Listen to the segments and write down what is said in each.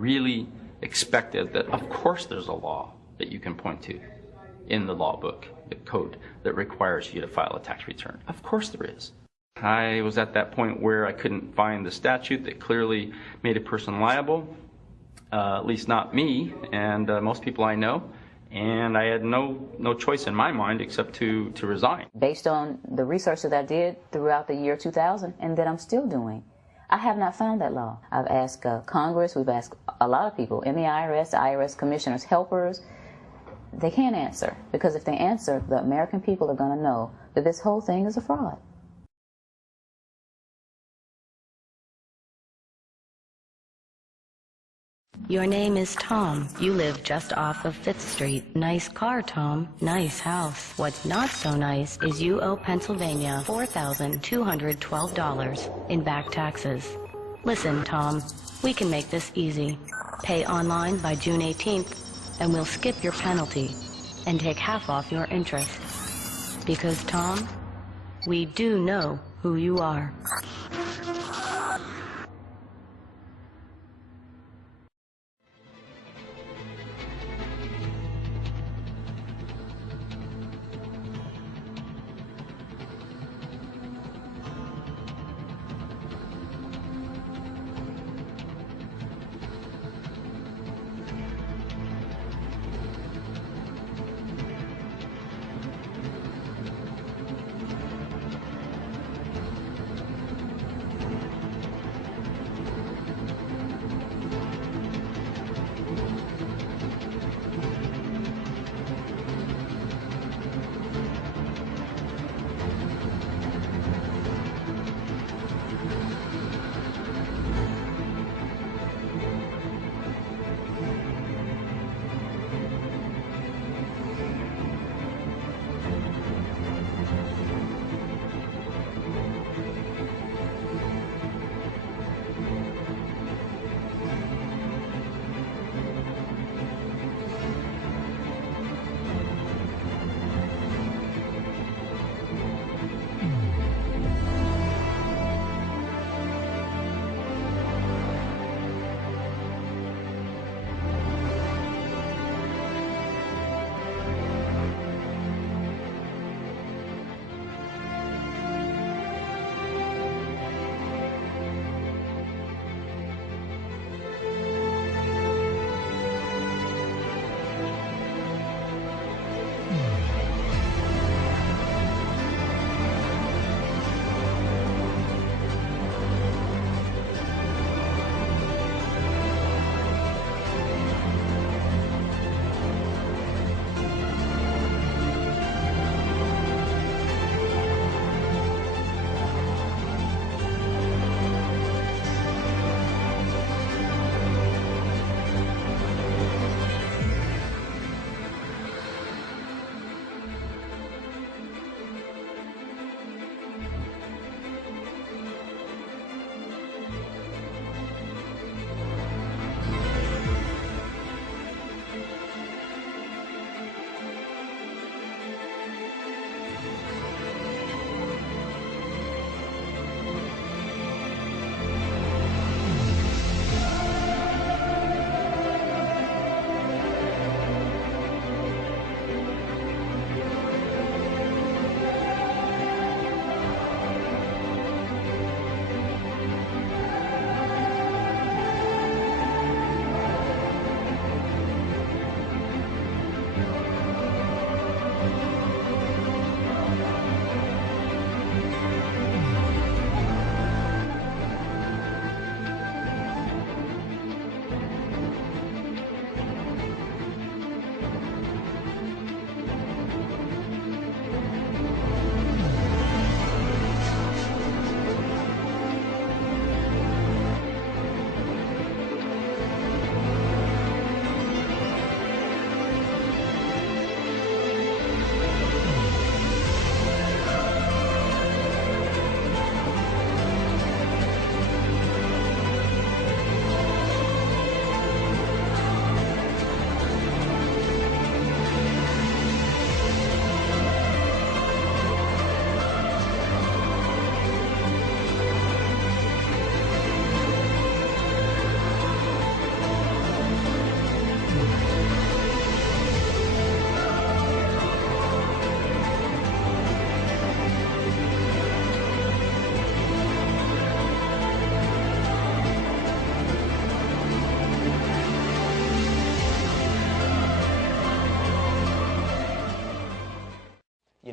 really expected that, of course, there's a law that you can point to in the law book, the code, that requires you to file a tax return. Of course there is. I was at that point where I couldn't find the statute that clearly made a person liable, at least not me and most people I know, and I had no choice in my mind except to resign. Based on the research that I did throughout the year 2000 and that I'm still doing, I have not found that law. I've asked Congress, we've asked a lot of people in the IRS commissioners, helpers. They can't answer, because if they answer, the American people are going to know that this whole thing is a fraud. Your name is Tom. You live just off of 5th Street. Nice car, Tom. Nice house. What's not so nice is you owe Pennsylvania $4,212 in back taxes. Listen, Tom, we can make this easy. Pay online by June 18th, and we'll skip your penalty and take half off your interest. Because, Tom, we do know who you are.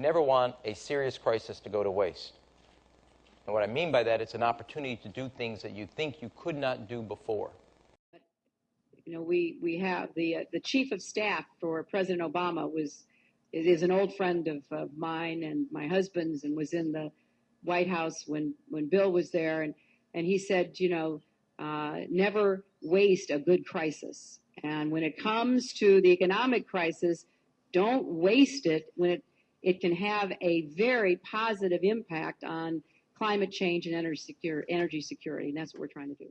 never want a serious crisis to go to waste. And what I mean by that, it's an opportunity to do things that you think you could not do before. You know, we have the chief of staff for President Obama is an old friend of mine and my husband's, and was in the White House when Bill was there, and he said, you know, never waste a good crisis. And when it comes to the economic crisis, don't waste it when it can have a very positive impact on climate change and energy security, and that's what we're trying to do.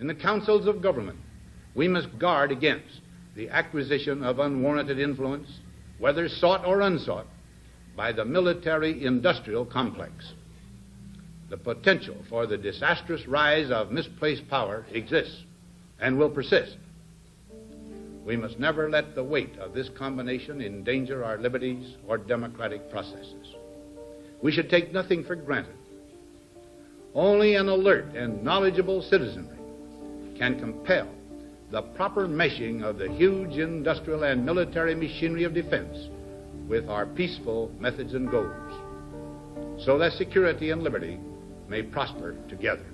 In the councils of government, we must guard against the acquisition of unwarranted influence, whether sought or unsought, by the military-industrial complex. The potential for the disastrous rise of misplaced power exists and will persist. We must never let the weight of this combination endanger our liberties or democratic processes. We should take nothing for granted. Only an alert and knowledgeable citizenry can compel the proper meshing of the huge industrial and military machinery of defense with our peaceful methods and goals, so that security and liberty may prosper together.